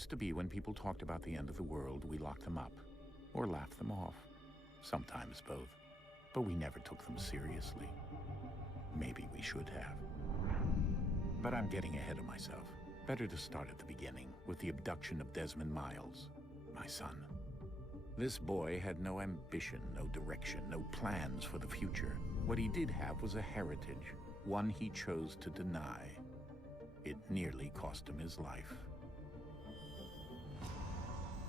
used to be when people talked about the end of the world, we locked them up. Or laughed them off. Sometimes both. But we never took them seriously. Maybe we should have. But I'm getting ahead of myself. Better to start at the beginning, with the abduction of Desmond Miles, my son. This boy had no ambition, no direction, no plans for the future. What he did have was a heritage, one he chose to deny. It nearly cost him his life.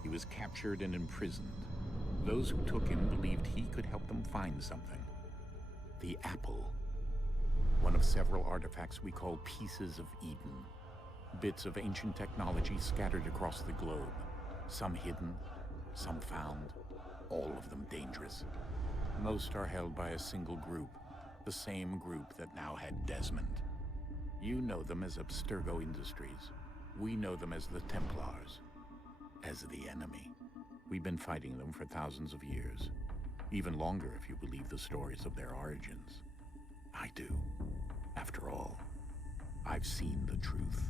He was captured and imprisoned. Those who took him believed he could help them find something. The apple. One of several artifacts we call pieces of Eden. Bits of ancient technology scattered across the globe. Some hidden, some found, all of them dangerous. Most are held by a single group, the same group that now had Desmond. You know them as Abstergo Industries. We know them as the Templars, as the enemy. We've been fighting them for thousands of years, even longer if you believe the stories of their origins. I do. After all, I've seen the truth.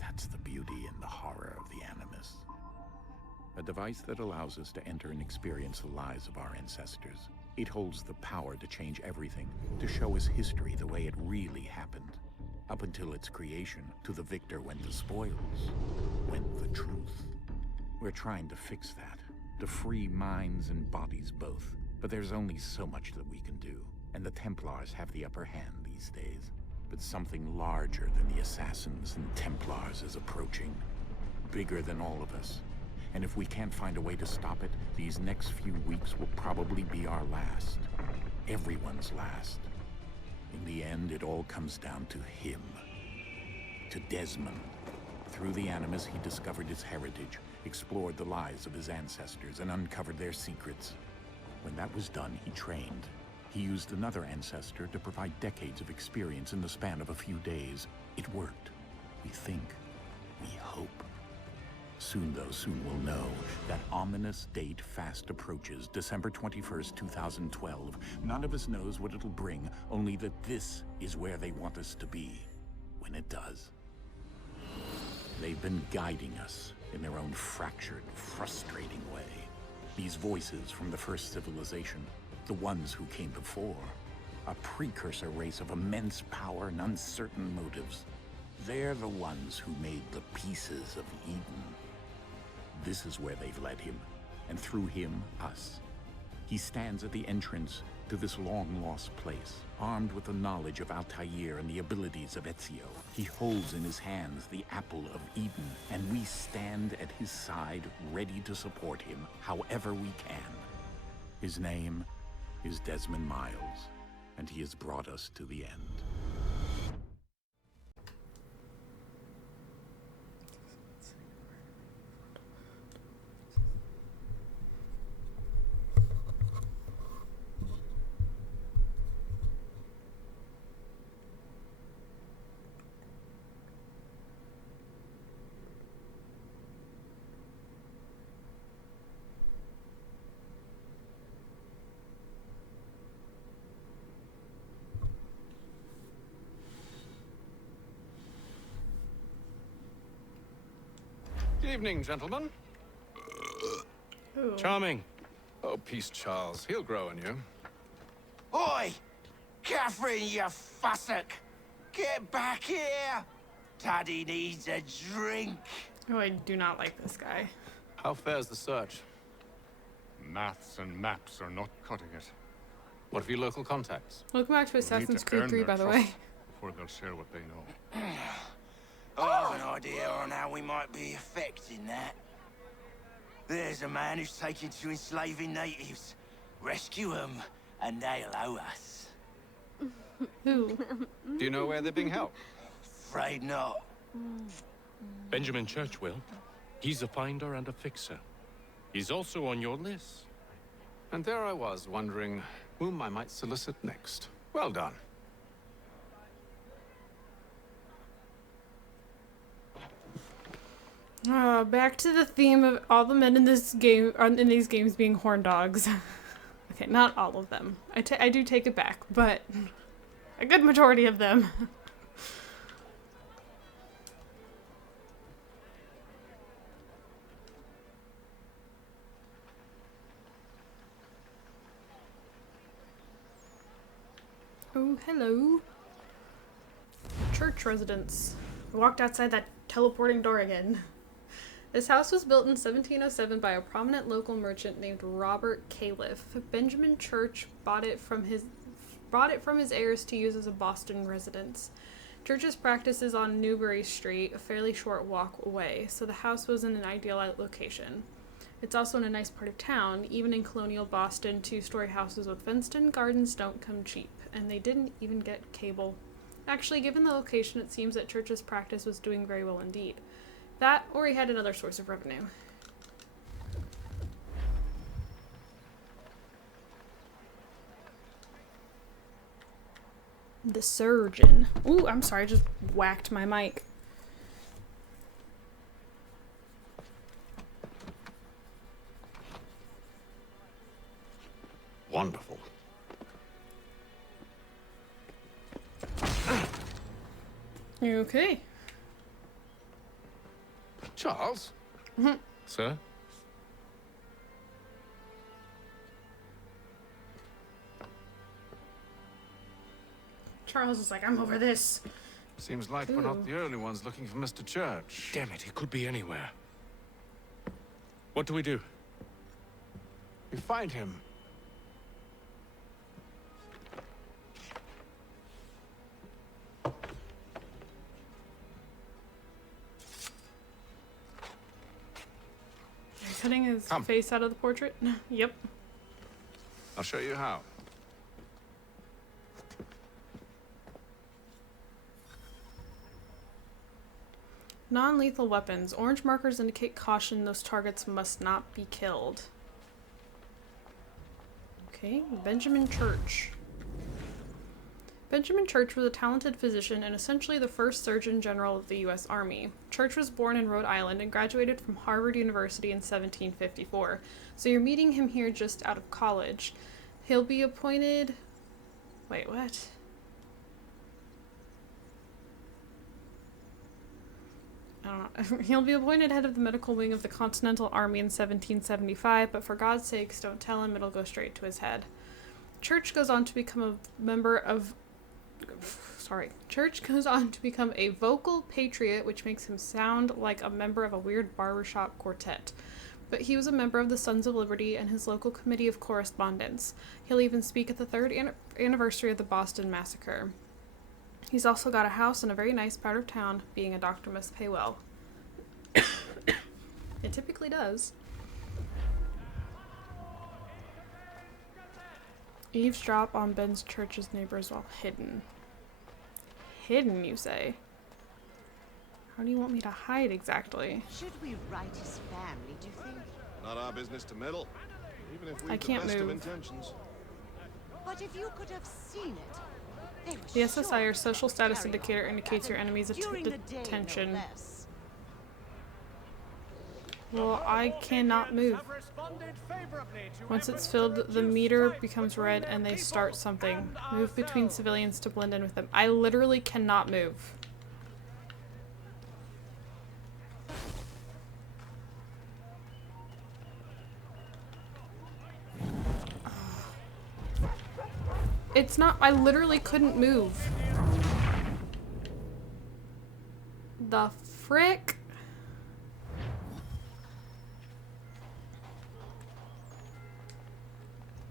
That's the beauty and the horror of the Animus. A device that allows us to enter and experience the lives of our ancestors. It holds the power to change everything, to show us history the way it really happened. Up until its creation, to the victor went the spoils, went the truth. We're trying to fix that, to free minds and bodies both. But there's only so much that we can do, and the Templars have the upper hand these days. But something larger than the Assassins and Templars is approaching, bigger than all of us. And if we can't find a way to stop it, these next few weeks will probably be our last. Everyone's last. In the end, it all comes down to him. To Desmond. Through the Animus, he discovered his heritage, explored the lives of his ancestors, and uncovered their secrets. When that was done, he trained. He used another ancestor to provide decades of experience in the span of a few days. It worked. We think. We hope. Soon we'll know. That ominous date fast approaches, December 21st, 2012. None of us knows what it'll bring, only that this is where they want us to be, when it does. They've been guiding us in their own fractured, frustrating way. These voices from the first civilization, the ones who came before, a precursor race of immense power and uncertain motives. They're the ones who made the pieces of Eden. This is where they've led him, and through him, us. He stands at the entrance to this long-lost place, armed with the knowledge of Altair and the abilities of Ezio. He holds in his hands the apple of Eden, and we stand at his side, ready to support him however we can. His name is Desmond Miles, and he has brought us to the end. Good evening, gentlemen. Ooh. Charming. Oh, peace, Charles. He'll grow on you. Oi! Catherine, you fussock! Get back here! Taddy needs a drink. Oh, I do not like this guy. How fares the search? Maths and maps are not cutting it. What of your local contacts? Welcome back to We'll need Assassin's to Creed earn 3, their by the trust way. before they'll share what they know. I have an idea on how we might be affecting that. There's a man who's taken to enslaving natives. Rescue them, and they'll owe us. Who? Do you know where they're being held? Afraid not. Benjamin Churchwill. He's a finder and a fixer. He's also on your list. And there I was, wondering whom I might solicit next. Well done. Back to the theme of all the men in this game, in these games being horn dogs. Okay, not all of them. I do take it back, but a good majority of them. Oh, hello. Church residence. I walked outside that teleporting door again. This house was built in 1707 by a prominent local merchant named Robert Califf. Benjamin Church bought it from his heirs to use as a Boston residence. Church's practice is on Newbury Street, a fairly short walk away, so the house was in an ideal location. It's also in a nice part of town. Even in colonial Boston, two-story houses with fenced-in gardens don't come cheap, and they didn't even get cable. Actually, given the location, it seems that Church's practice was doing very well indeed. That, or he had another source of revenue. The surgeon. Ooh, I'm sorry, I just whacked my mic. Wonderful. You okay? Charles? Sir? Charles is like, I'm over this. Seems like we're Ooh. not the only ones looking for Mr. Church. Damn it, he could be anywhere. What do we do? We find him. Cutting his Come. face out of the portrait? Yep. I'll show you how. Non-lethal weapons. Orange markers indicate caution. Those targets must not be killed. Okay, Benjamin Church. Benjamin Church was a talented physician and essentially the first Surgeon General of the U.S. Army. Church was born in Rhode Island and graduated from Harvard University in 1754. So you're meeting him here just out of college. He'll be appointed... Wait, what? I don't know. He'll be appointed head of the medical wing of the Continental Army in 1775, but for God's sakes, don't tell him, it'll go straight to his head. Church goes on to become a member of... Church goes on to become a vocal patriot, which makes him sound like a member of a weird barbershop quartet. But he was a member of the Sons of Liberty and his local committee of correspondence. He'll even speak at the 3rd anniversary of the Boston Massacre. He's also got a house in a very nice part of town. Being a doctor must pay well. It typically does. Eavesdrop on Ben's Church's neighbors while hidden. Hidden, you say? How do you want me to hide exactly? Should we write his family, do you think? Not our business to meddle, even if we I have the can't best of move. intentions. But if you could have seen it, they were The SSI, or sure social to status carry indicator, on indicates your that, enemy's during the day, no detention. less. Well, I cannot move. Once it's filled, the meter becomes red and they start something. Move between civilians to blend in with them. I literally cannot move. It's not, I literally couldn't move. The frick?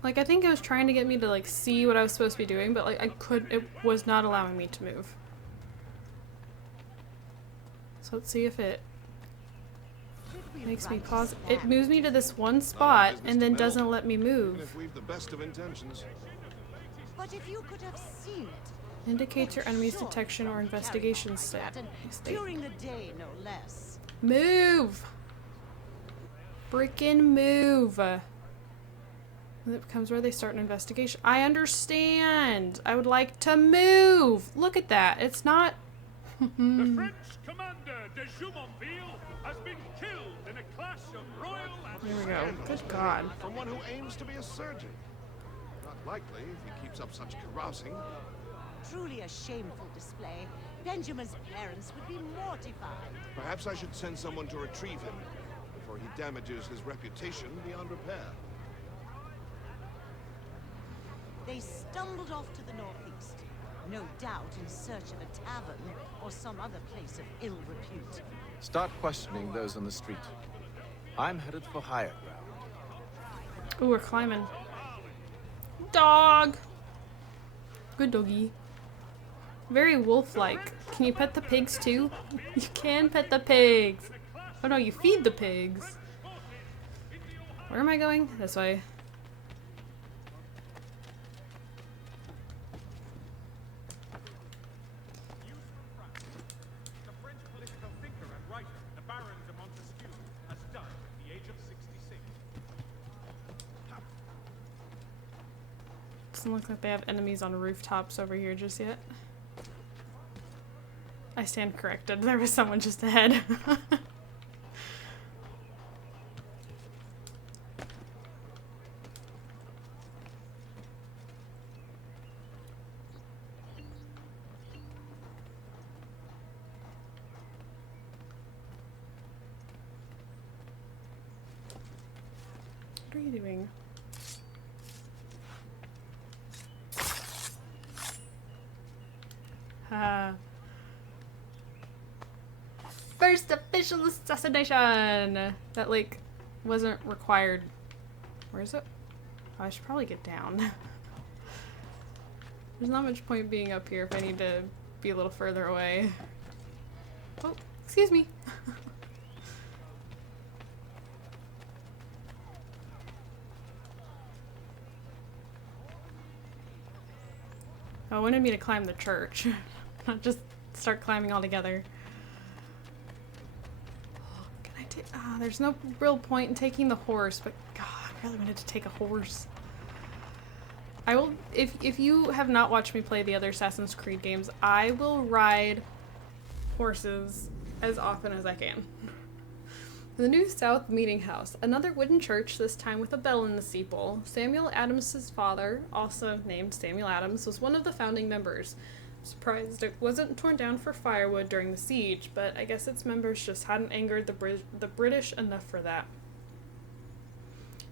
Like, I think it was trying to get me to, like, see what I was supposed to be doing, but, like, it was not allowing me to move. So let's see if it makes me pause. It moves me to this one spot and then doesn't let me Even move. if we've the best of intentions. But if you could have seen it, Indicates your enemy's sure detection or to carry investigation on like stat. that, and during the day, no less. Move! Frickin' move! And it becomes where they start an investigation. I understand! I would like to move! Look at that! It's not... The French commander de Jumonville has been killed in a clash of royal and There we go. Good God. From one who aims to be a surgeon. Not likely if he keeps up such carousing. Truly a shameful display. Benjamin's parents would be mortified. Perhaps I should send someone to retrieve him before he damages his reputation beyond repair. They stumbled off to the northeast, no doubt in search of a tavern or some other place of ill repute. Start questioning those on the street. I'm headed for higher ground. Ooh, we're climbing. Dog! Good doggy. Very wolf-like. Can you pet the pigs too? You can pet the pigs! Oh no, you feed the pigs. Where am I going? This way. The French political thinker and writer, the Baron de Montesquieu, has died at the age of 66. Doesn't look like they have enemies on rooftops over here just yet. I stand corrected. There was someone just ahead. What are you doing? First official assassination! That, like, wasn't required. Where is it? Oh, I should probably get down. There's not much point being up here if I need to be a little further away. Oh, excuse me. I wanted me to climb the church, not just start climbing all together. Can I take? Ah, there's no real point in taking the horse, but God, I really wanted to take a horse. I will, if you have not watched me play the other Assassin's Creed games, I will ride horses as often as I can. The New South Meeting House, another wooden church, this time with a bell in the steeple. Samuel Adams's father, also named Samuel Adams, was one of the founding members. I'm surprised it wasn't torn down for firewood during the siege, but I guess its members just hadn't angered the British enough for that.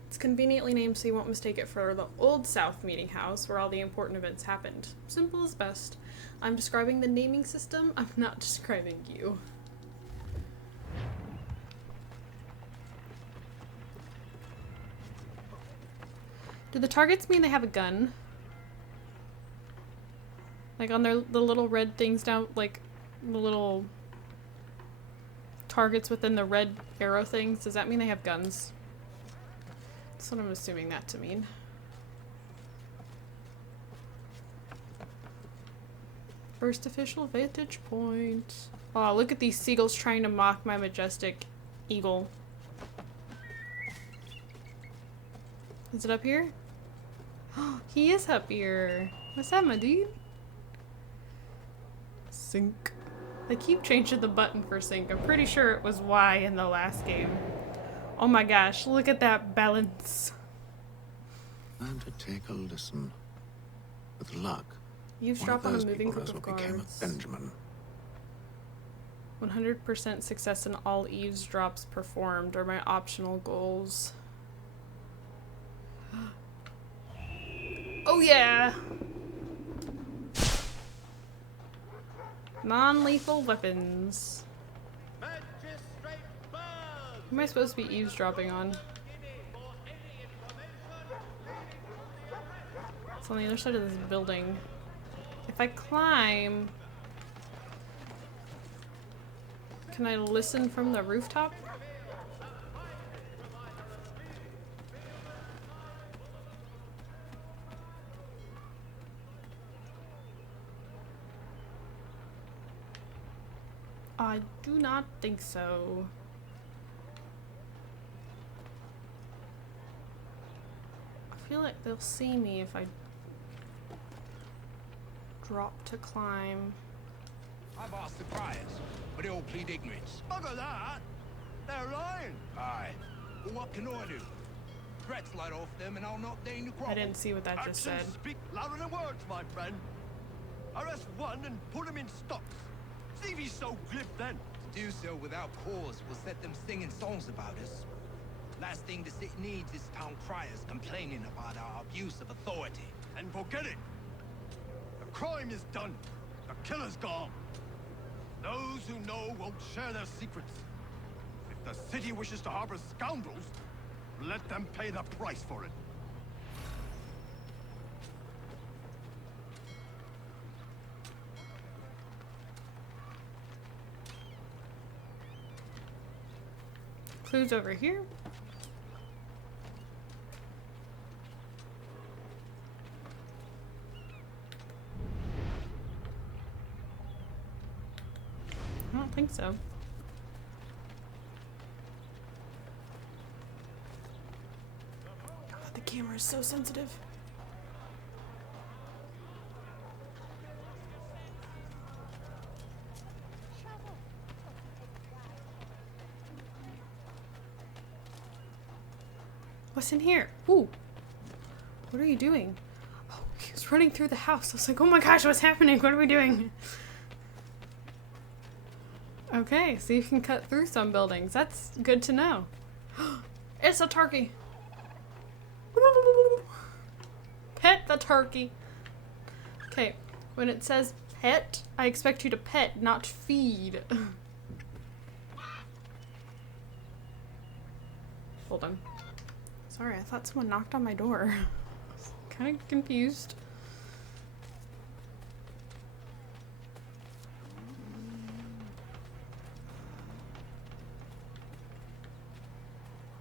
It's conveniently named so you won't mistake it for the Old South Meeting House, where all the important events happened. Simple as best. I'm describing the naming system, I'm not describing you. Do the targets mean they have a gun? Like on the little red things down, like the little targets within the red arrow things, does that mean they have guns? That's what I'm assuming that to mean. First official vantage point. Oh, look at these seagulls trying to mock my majestic eagle. Is it up here? Oh, he is up here. What's up, my dude? Sync. They keep changing the button for sync. I'm pretty sure it was Y in the last game. Oh my gosh, look at that balance. And to take a listen. With luck, Eavesdrop on a moving group knows of what became of guards. Benjamin. 100% success in all eavesdrops performed are my optional goals. Oh yeah! Non-lethal weapons. Who am I supposed to be eavesdropping on? It's on the other side of this building. If I climb... Can I listen from the rooftop? I do not think so. I feel like they'll see me if I drop to climb. I've asked the criers, but they all plead ignorance. Bugger that! They're lying! Aye. Well, what can I do? Threats light off them and I'll not deign to grovel. I didn't see what that just said. Speak louder than words, my friend. Arrest one and put him in stocks. See if he's so glib then. To do so without cause will set them singing songs about us. Last thing the city needs is town criers complaining about our abuse of authority. and forget it. The crime is done. The killer's gone. Those who know won't share their secrets. If the city wishes to harbor scoundrels, let them pay the price for it. Clues over here. I don't think so. God, the camera is so sensitive. What's in here? Ooh. What are you doing? Oh, he was running through the house. I was like, oh my gosh, what's happening? What are we doing? Okay, so you can cut through some buildings. That's good to know. It's a turkey. Pet the turkey. Okay, when it says pet, I expect you to pet, not feed. Hold on. Sorry, I thought someone knocked on my door. I was kind of confused.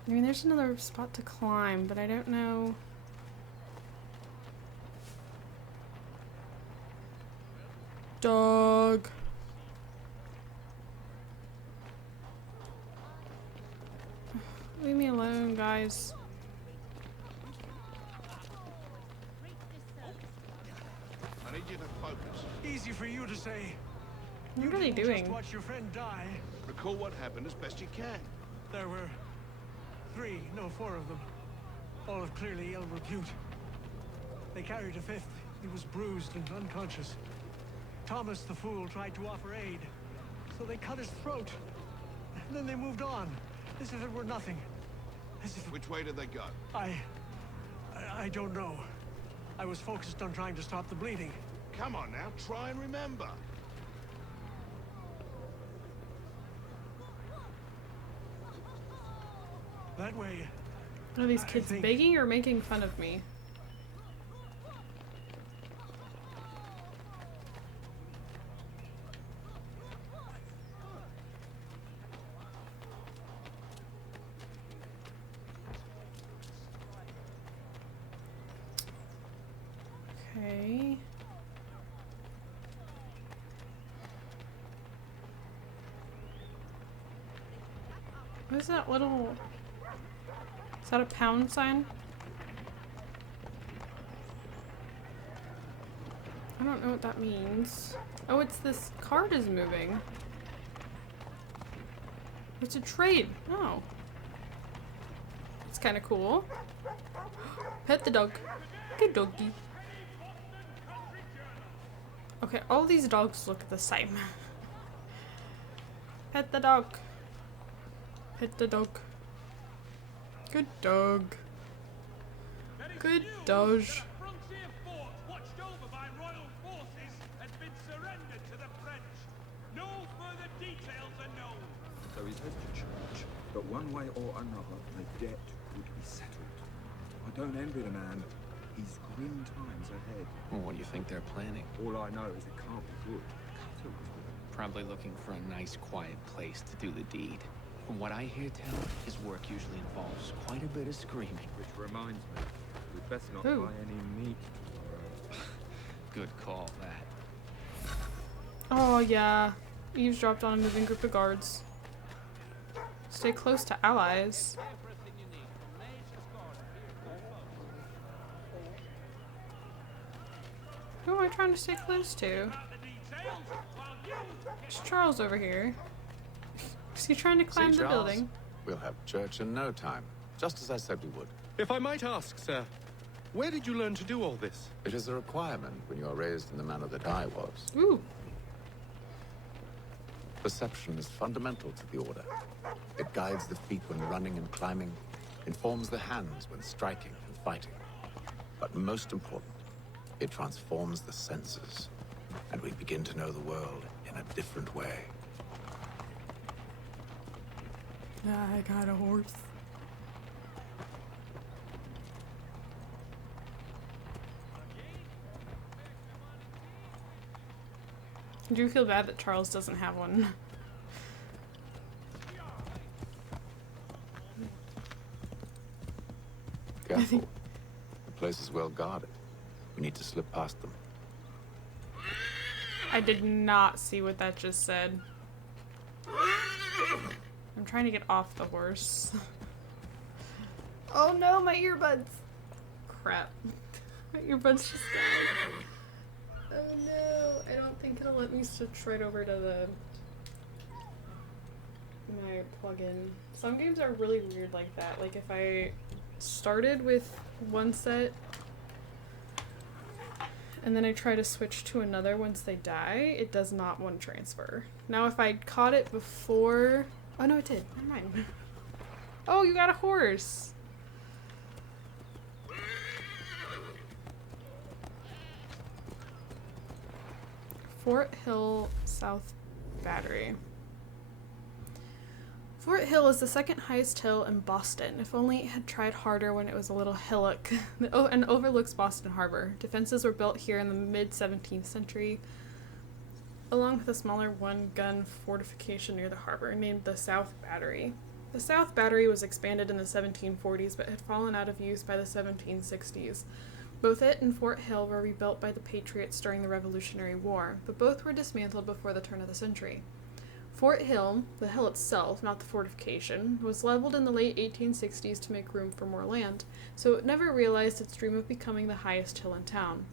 I mean, there's another spot to climb, but I don't know. Dog. Leave me alone, guys. I need you to focus. Easy for you to say. What are they didn't doing? Just watch your friend die. Recall what happened as best you can. There were 4 of them. All of clearly ill repute. They carried a 5th. He was bruised and unconscious. Thomas the Fool tried to offer aid, so they cut his throat. And then they moved on, as if it were nothing. As if... Which way did they go? I don't know. I was focused on trying to stop the bleeding. Come on now, try and remember. That way. Are these kids begging or making fun of me? Okay. What is that little... Is that a pound sign? I don't know what that means. Oh, it's this card is moving. It's a trade. Oh. It's kind of cool. Pet the dog. Good doggy. Okay, all these dogs look the same. Pet the dog. Pet the dog. Good dog. Good dog. Frontier fort watched over by royal forces has been surrendered to the French. No further details are known. So he's headed to church, but one way or another, the debt would be settled. I don't envy the man. He's grim times ahead. Well, what do you think they're planning? All I know is it can't be good. Cutter was with him. Probably looking for a nice, quiet place to do the deed. From what I hear tell, his work usually involves quite a bit of screaming. Which reminds me, we'd better not Who? buy any meat tomorrow. Good call, that. Oh, yeah. Eavesdropped on a moving group of guards. Stay close to allies. Who am I trying to stay close to? It's Charles over here. Is he trying to climb the building? We'll have church in no time, just as I said we would. If I might ask, sir, where did you learn to do all this? It is a requirement when you are raised in the manner that I was. Ooh. Perception is fundamental to the order. It guides the feet when running and climbing, informs the hands when striking and fighting. But most important, It transforms the senses, and we begin to know the world in a different way. I got a horse. I do feel bad that Charles doesn't have one. Careful. The place is well guarded. We need to slip past them. I did not see what that just said. I'm trying to get off the horse. Oh no, my earbuds! Crap. My earbuds just died. Oh no, I don't think it'll let me switch right over to my plugin. Some games are really weird like that. Like if I started with one set and then I try to switch to another once they die, it does not want to transfer. Now if I caught it before... Oh no, it did. Never mind. Oh, you got a horse! Fort Hill South Battery. Fort Hill is the second highest hill in Boston. If only it had tried harder when it was a little hillock. And overlooks Boston Harbor. Defenses were built here in the mid-17th century, along with a smaller one-gun fortification near the harbor, named the South Battery. The South Battery was expanded in the 1740s, but had fallen out of use by the 1760s. Both it and Fort Hill were rebuilt by the Patriots during the Revolutionary War, but both were dismantled before the turn of the century. Fort Hill, the hill itself, not the fortification, was leveled in the late 1860s to make room for more land, so it never realized its dream of becoming the highest hill in town.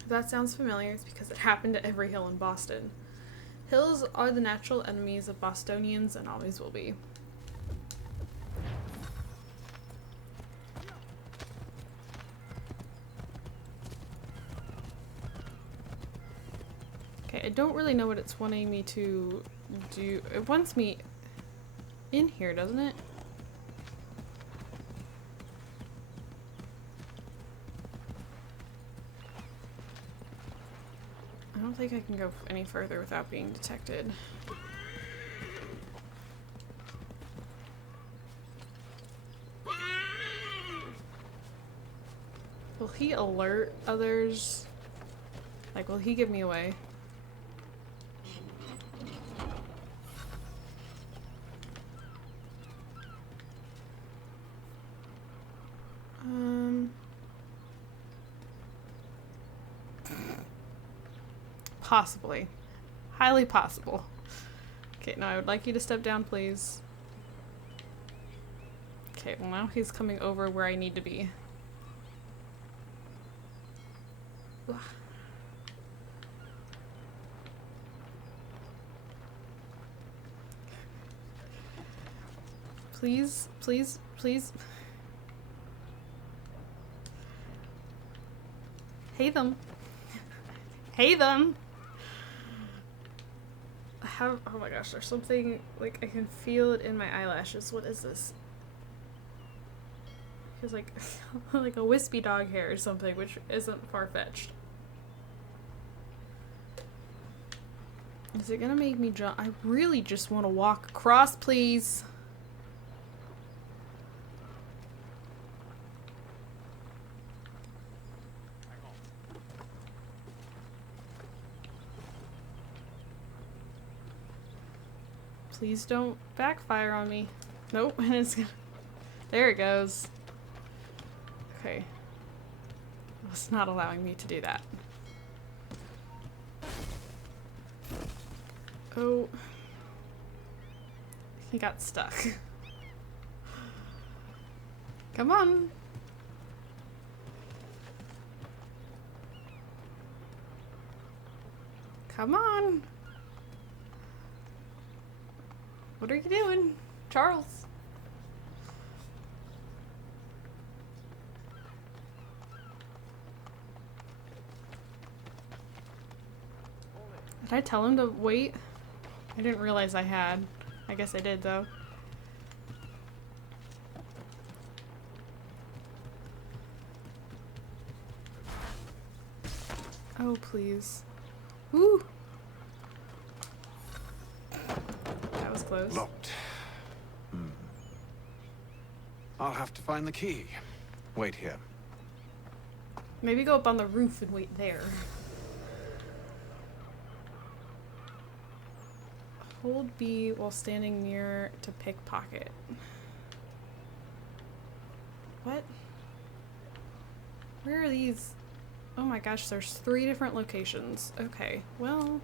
If that sounds familiar, it's because it happened to every hill in Boston. Hills are the natural enemies of Bostonians and always will be. Okay, I don't really know what it's wanting me to do. It wants me in here, doesn't it? I don't think I can go any further without being detected. Will he alert others? Like, will he give me away? Possibly. Highly possible. Okay, now I would like you to step down, please. Okay, well now he's coming over where I need to be. Ugh. Please, please, please. Hey them. Hey them. Oh my gosh, there's something, like, I can feel it in my eyelashes. What is this? Feels like, like a wispy dog hair or something, which isn't far-fetched. Is it gonna make me jump? I really just want to walk across, please. Please don't backfire on me. Nope, and it's gonna... There it goes. Okay. It's not allowing me to do that. Oh. He got stuck. Come on. Come on. What are you doing, Charles? Did I tell him to wait? I didn't realize I had. I guess I did, though. Oh, please. Woo! That was close. Locked. I'll have to find the key. Wait here. Maybe go up on the roof and wait there. Hold B while standing near to pickpocket. What? Where are these? Oh my gosh, there's 3 different locations. Okay, well...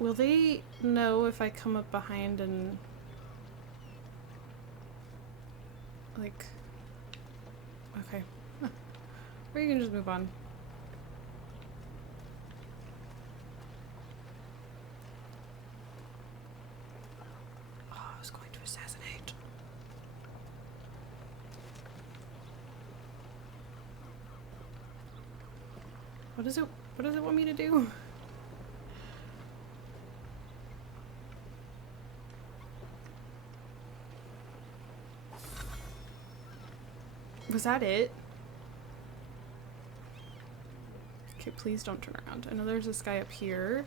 Will they know if I come up behind and... like... Okay. Huh. Or you can just move on. Oh, I was going to assassinate. What does it want me to do? Was that it? Okay, please don't turn around. I know there's this guy up here.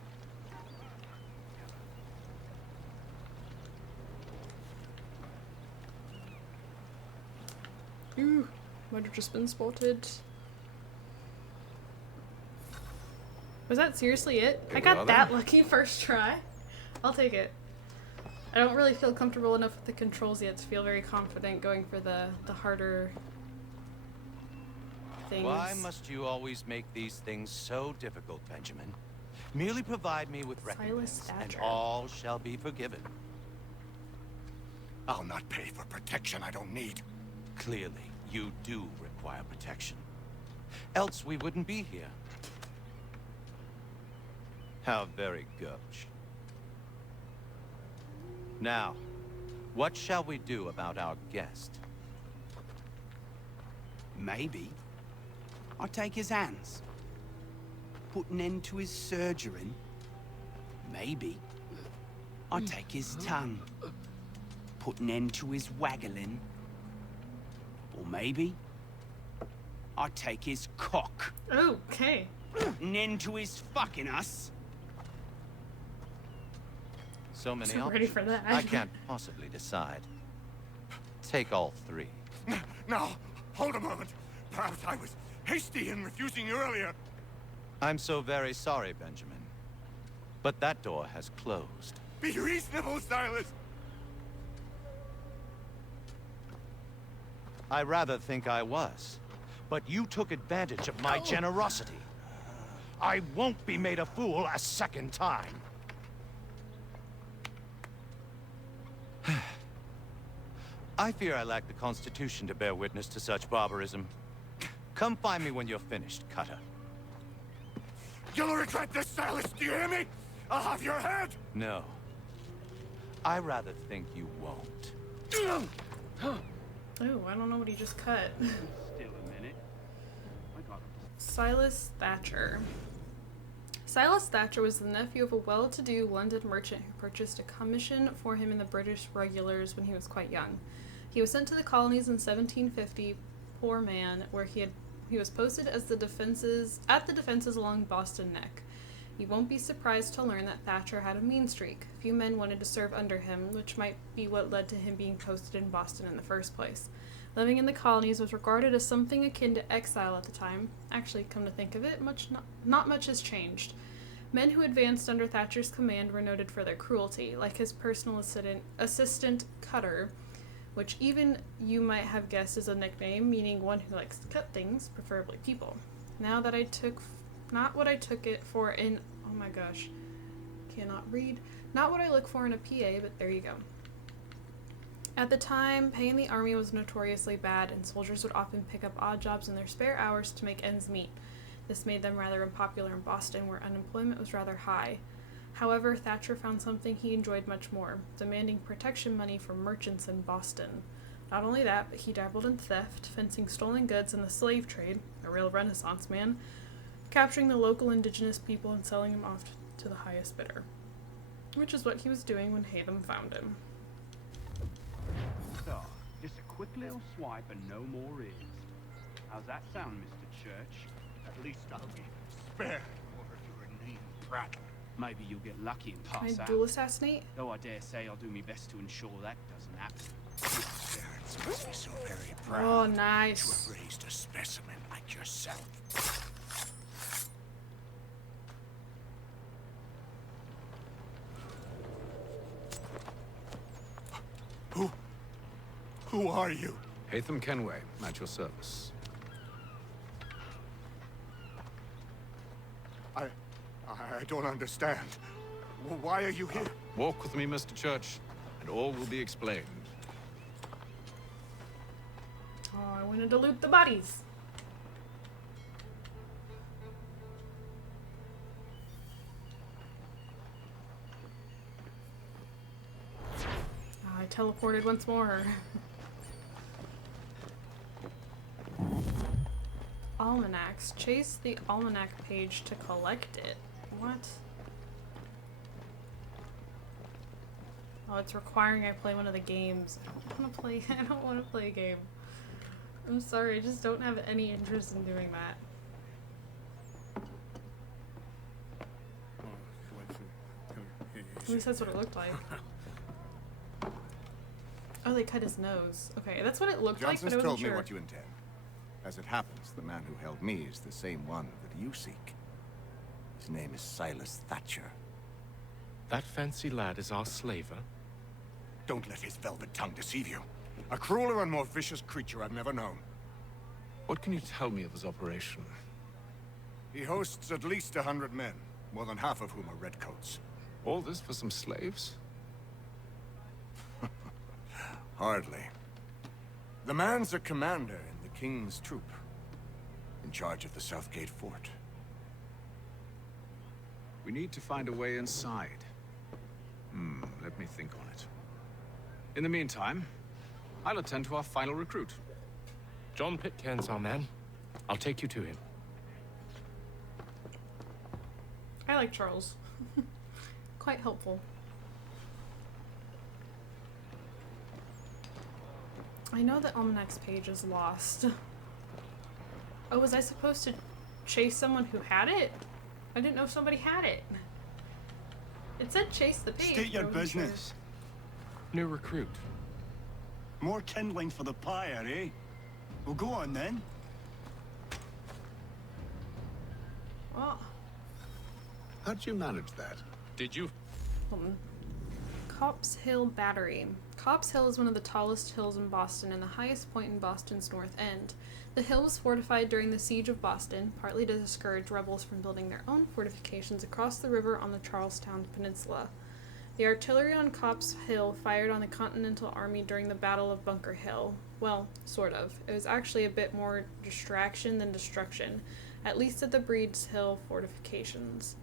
Ooh, might have just been spotted. Was that seriously it? I got that lucky first try. I'll take it. I don't really feel comfortable enough with the controls yet to feel very confident going for the harder things. Why must you always make these things so difficult, Benjamin? Merely provide me with recompense, and all shall be forgiven. I'll not pay for protection I don't need. Clearly, you do require protection. Else we wouldn't be here. How very gauche. Now, what shall we do about our guest? Maybe I'll take his hands. Put an end to his surgering. Maybe I'll take his tongue. Put an end to his waggling. Or maybe I'll take his cock. Okay. Put an end to his fucking us. So many So options. ready for that. I can't possibly decide. Take all 3. No, hold a moment. Perhaps I was hasty in refusing you earlier. I'm so very sorry, Benjamin. But that door has closed. Be reasonable, Silas. I rather think I was. But you took advantage of my generosity. I won't be made a fool a second time. I fear I lack the constitution to bear witness to such barbarism. Come find me when you're finished, Cutter. You'll regret this, Silas. Do you hear me? I'll have your head. No. I rather think you won't. Oh, I don't know what he just cut. Still a minute. Silas Thatcher. Silas Thatcher was the nephew of a well-to-do London merchant who purchased a commission for him in the British regulars when he was quite young. He was sent to the colonies in 1750, poor man, where he was posted as at the defenses along Boston Neck. You won't be surprised to learn that Thatcher had a mean streak. Few men wanted to serve under him, which might be what led to him being posted in Boston in the first place. Living in the colonies was regarded as something akin to exile at the time. Actually, come to think of it, not much has changed. Men who advanced under Thatcher's command were noted for their cruelty, like his personal assistant Cutter, which even you might have guessed is a nickname, meaning one who likes to cut things, preferably people. Not what I took it for in, oh my gosh, cannot read. Not what I look for in a PA, but there you go. At the time, pay in the army was notoriously bad, and soldiers would often pick up odd jobs in their spare hours to make ends meet. This made them rather unpopular in Boston, where unemployment was rather high. However, Thatcher found something he enjoyed much more, demanding protection money from merchants in Boston. Not only that, but he dabbled in theft, fencing stolen goods and the slave trade, a real Renaissance man, capturing the local indigenous people and selling them off to the highest bidder. Which is what he was doing when Hatham found him. So, just a quick little swipe and no more is. How's that sound, Mr. Church? At least I'll be spared more of your name prattle. Maybe you'll get lucky and Can pass I out. dual assassinate? Though I dare say I'll do my best to ensure that doesn't happen. Parents must be so very Oh, proud nice. to have raised a specimen like yourself. Who are you? Hatham Kenway, at your service. I don't understand. Why are you here? Walk with me, Mr. Church, and all will be explained. Oh, I wanted to loot the bodies. I teleported once more. Almanacs. Chase the almanac page to collect it. What? Oh, it's requiring I play one of the games. I don't want to play a game. I'm sorry, I just don't have any interest in doing that. At least that's what it looked like. Oh, they cut his nose. Okay, that's what it looked like, but I Johnson's wasn't told me sure. what you intend. As it happens, the man who held me is the same one that you seek. His name is Silas Thatcher. That fancy lad is our slaver? Don't let his velvet tongue deceive you. A crueler and more vicious creature I've never known. What can you tell me of his operation? He hosts at least 100 men, more than half of whom are redcoats. All this for some slaves? Hardly. The man's a commander in the King's troop, in charge of the Southgate Fort. We need to find a way inside. Let me think on it. In the meantime, I'll attend to our final recruit. John Pitcairn's our man. I'll take you to him. I like Charles. Quite helpful. I know that Almanac's page is lost. Oh, was I supposed to chase someone who had it? I didn't know somebody had it. It said chase the page. State your but I wasn't business. New recruit. More kindling for the pyre, eh? Well, go on then. Sure. Oh, How'd you manage that? Did you? hold on. Copp's Hill Battery. Copp's Hill is one of the tallest hills in Boston and the highest point in Boston's north end. The hill was fortified during the Siege of Boston, partly to discourage rebels from building their own fortifications across the river on the Charlestown Peninsula. The artillery on Copp's Hill fired on the Continental Army during the Battle of Bunker Hill. Well, sort of. It was actually a bit more distraction than destruction, at least at the Breed's Hill fortifications.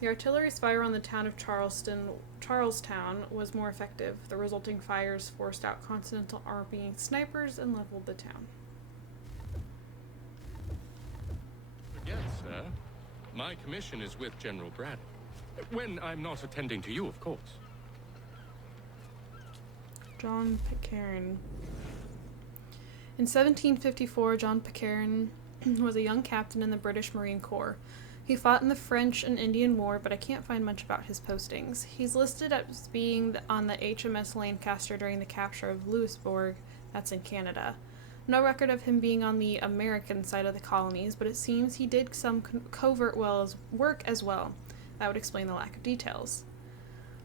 The artillery's fire on the town of Charlestown was more effective. The resulting fires forced out Continental Army snipers and leveled the town. Forget, sir. My commission is with General Braddock. When I'm not attending to you, of course. John Pitcairn. In 1754, John Pitcairn was a young captain in the British Marine Corps. He fought in the French and Indian War, but I can't find much about his postings. He's listed as being on the HMS Lancaster during the capture of Louisbourg, that's in Canada. No record of him being on the American side of the colonies, but it seems he did some covert work as well. That would explain the lack of details.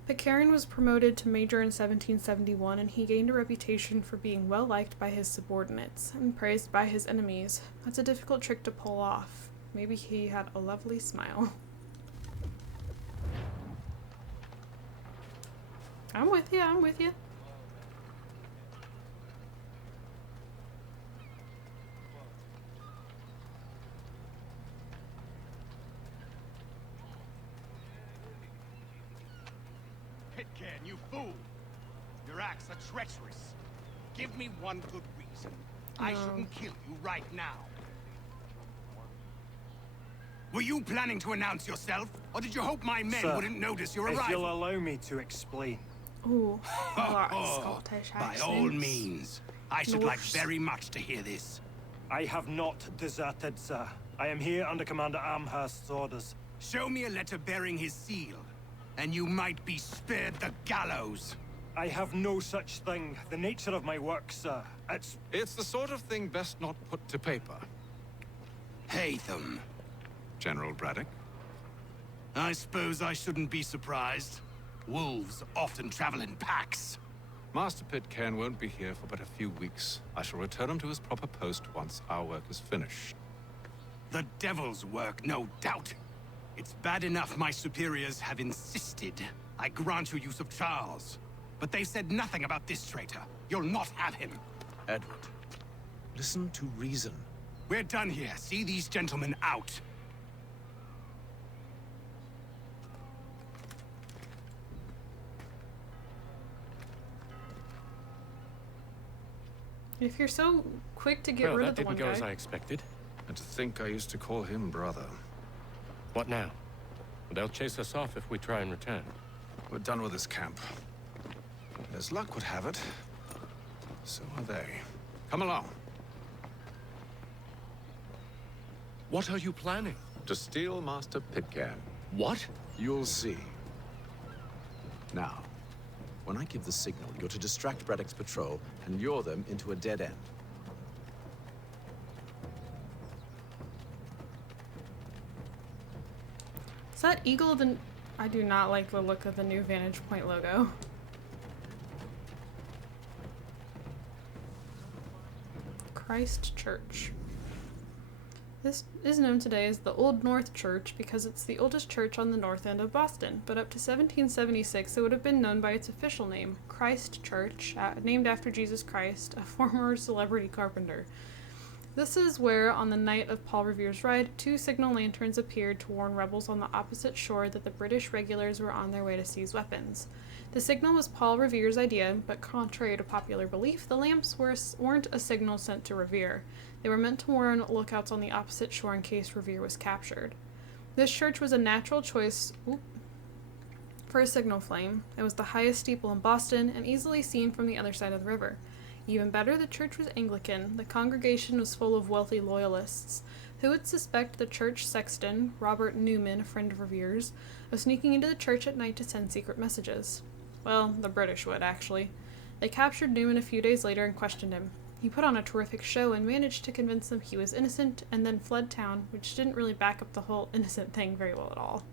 Pitcairn was promoted to major in 1771, and he gained a reputation for being well liked by his subordinates and praised by his enemies. That's a difficult trick to pull off. Maybe he had a lovely smile. I'm with you, I'm with you. Pitcairn, you fool! Your acts are treacherous. Give me one good reason. I shouldn't kill you right now. Were you planning to announce yourself, or did you hope my men Sir, wouldn't notice your if arrival? you'll allow me to explain. Ooh, a lot of Scottish By accents. all means. I should like very much to hear this. I have not deserted, sir. I am here under Commander Amherst's orders. Show me a letter bearing his seal, and you might be spared the gallows. I have no such thing. The nature of my work, sir. It's the sort of thing best not put to paper. Hatham. General Braddock? I suppose I shouldn't be surprised. Wolves often travel in packs. Master Pitcairn won't be here for but a few weeks. I shall return him to his proper post once our work is finished. The devil's work, no doubt. It's bad enough my superiors have insisted I grant you use of Charles. But they said nothing about this traitor. You'll not have him. Edward, listen to reason. We're done here. See these gentlemen out. If you're so quick to get rid of the one guy. Well, that didn't go as I guy. expected. And to think I used to call him brother. What now? They'll chase us off if we try and return. We're done with this camp. As luck would have it, so are they. Come along. What are you planning? To steal Master Pitcairn. What? You'll see. Now, when I give the signal, you're to distract Braddock's patrol and lure them into a dead end. Is that Eagle the... I do not like the look of the new Vantage Point logo. Christ Church. This is known today as the Old North Church because it's the oldest church on the north end of Boston, but up to 1776 it would have been known by its official name, Christ Church, named after Jesus Christ, a former celebrity carpenter. This is where, on the night of Paul Revere's ride, 2 signal lanterns appeared to warn rebels on the opposite shore that the British regulars were on their way to seize weapons. The signal was Paul Revere's idea, but contrary to popular belief, the lamps weren't a signal sent to Revere. They were meant to warn lookouts on the opposite shore in case Revere was captured. This church was a natural choice for a signal flame. It was the highest steeple in Boston and easily seen from the other side of the river. Even better, the church was Anglican. The congregation was full of wealthy loyalists. Who would suspect the church sexton, Robert Newman, a friend of Revere's, of sneaking into the church at night to send secret messages? Well, the British would, actually. They captured Newman a few days later and questioned him. He put on a terrific show and managed to convince them he was innocent, and then fled town, which didn't really back up the whole innocent thing very well at all.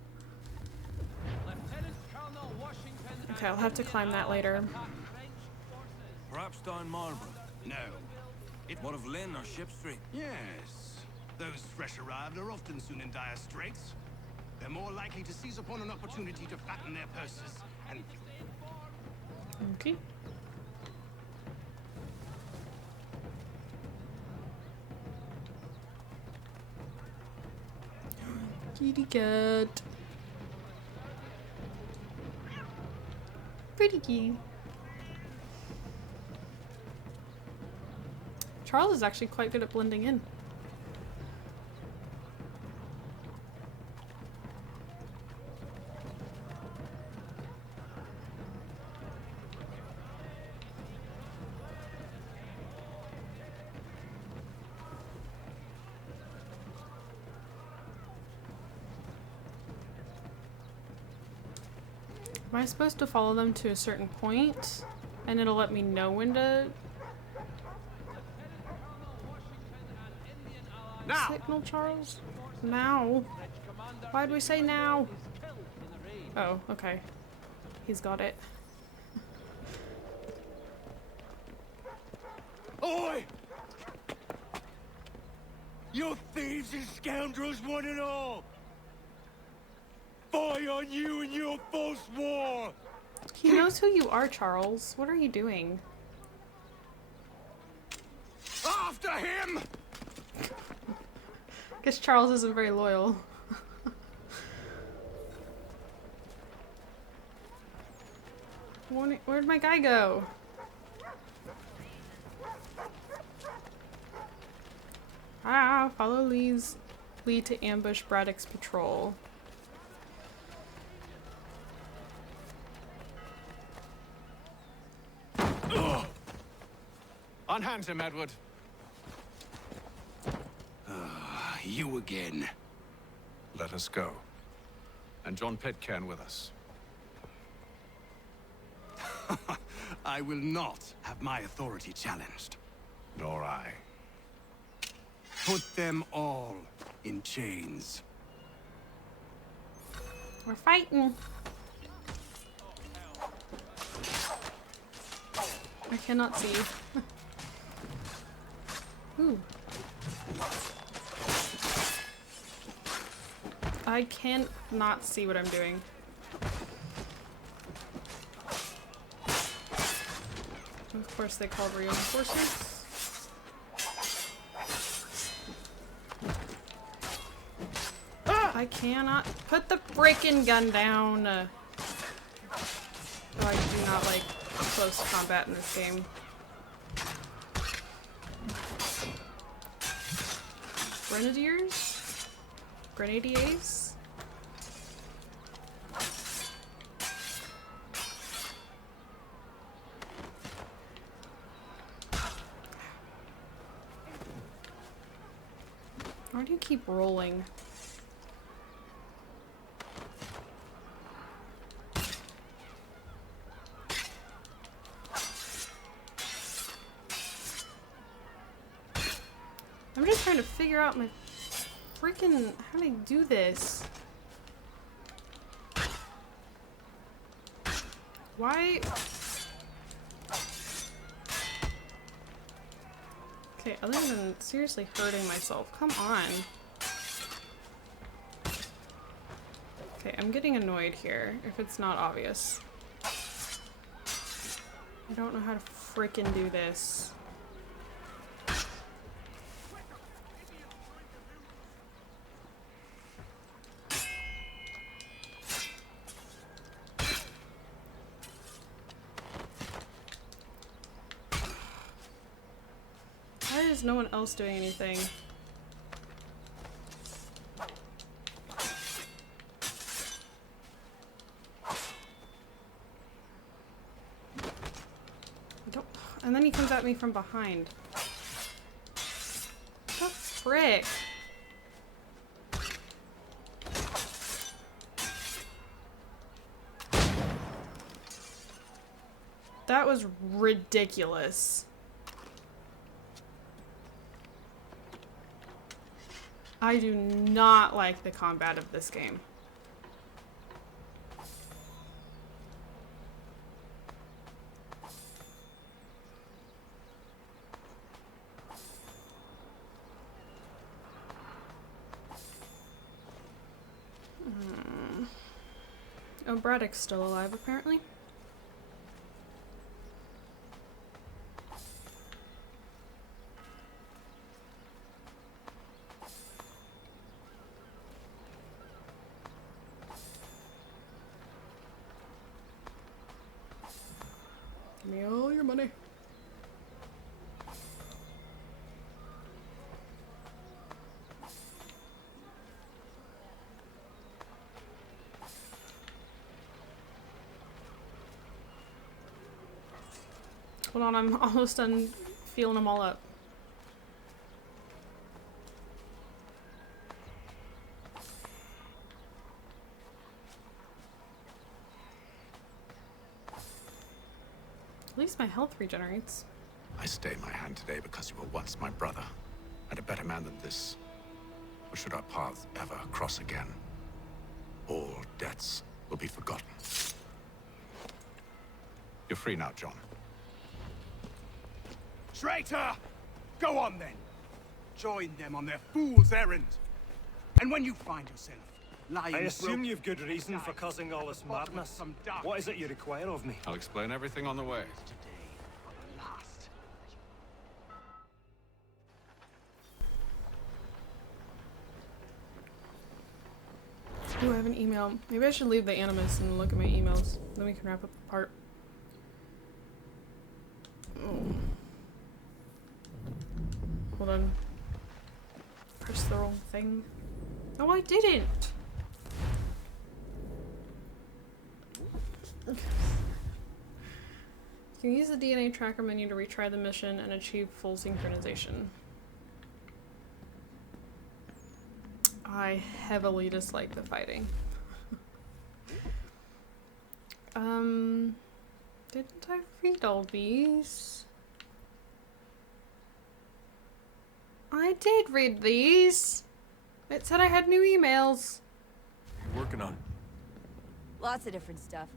Okay, I'll have to climb that later. Perhaps down Marlborough? No. What of Lynn or Ship Street? Yes. Those fresh arrived are often soon in dire straits. They're more likely to seize upon an opportunity to fatten their purses and... Okay. Kitty cat. Pretty kitty. Charles is actually quite good at blending in. Am I supposed to follow them to a certain point, and it'll let me know when to signal Charles? Now? Why'd we say now? Oh, okay. He's got it. Oi! You thieves and scoundrels, one and all! Fie on you and your false war! He knows who you are, Charles. What are you doing? After him! Guess Charles isn't very loyal. Where'd my guy go? Ah, follow Lee's lead to ambush Braddock's patrol. Unhand him, Edward. You again. Let us go. And John Pitcairn with us. I will not have my authority challenged. Nor I. Put them all in chains. We're fighting. I cannot see. Ooh. I can't not see what I'm doing. Of course they called reinforcements. I cannot put the freaking gun down. Oh, I do not like close combat in this game. Grenadiers? Grenadiers? Why do you keep rolling? I'm just trying to figure out my freaking how do I do this? Why? Okay, other than seriously hurting myself, come on. Okay, I'm getting annoyed here, if it's not obvious. I don't know how to freaking do this. Why is no one else doing anything? And then he comes at me from behind. What the frick? That was ridiculous. I do not like the combat of this game. Oh, Braddock's still alive, apparently. Give me all your money. Hold on, I'm almost done feeling them all up. At least my health regenerates. I stayed my hand today because you were once my brother, and a better man than this. Or should our paths ever cross again, all debts will be forgotten. You're free now, John. Traitor! Go on then. Join them on their fool's errand. And when you find yourself lying... I assume you've good reason for causing all this madness. What is it you require of me? I'll explain everything on the way. Ooh, I have an email. Maybe I should leave the Animus and look at my emails. Then we can wrap up the part. Oh. Hold on. Press the wrong thing. Oh, I didn't! You can use the DNA tracker menu to retry the mission and achieve full synchronization. I heavily dislike the fighting. Didn't I read all these? I did read these. It said I had new emails. Working on it. Lots of different stuff.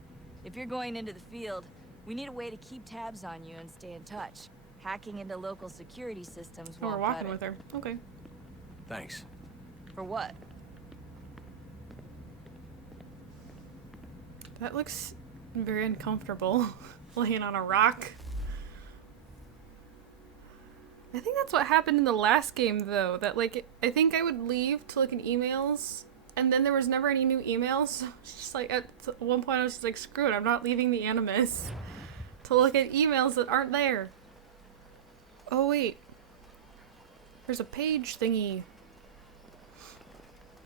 If you're going into the field, we need a way to keep tabs on you and stay in touch. Hacking into local security systems Oh, won't we're walking cut it. with her. Okay. Thanks. For what? That looks very uncomfortable. Laying on a rock. I think that's what happened in the last game, though. That, like, I think I would leave to look at emails, and then there was never any new emails. It's just like, at one point I was just like, screw it, I'm not leaving the Animus to look at emails that aren't there. Oh, wait. There's a page thingy.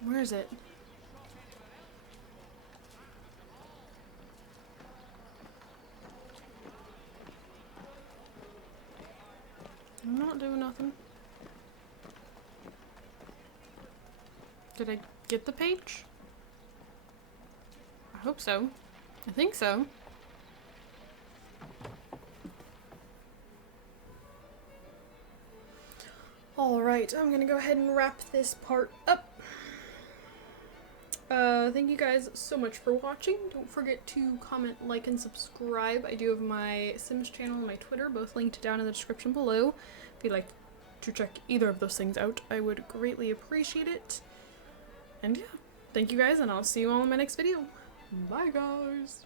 Where is it? I'm not doing nothing. Did I get the page? I hope so. I think so. Alright, I'm gonna go ahead and wrap this part up. Thank you guys so much for watching. Don't forget to comment, like, and subscribe. I do have my Sims channel and my Twitter, both linked down in the description below. If you'd like to check either of those things out, I would greatly appreciate it. And yeah, thank you guys, and I'll see you all in my next video. Bye, guys!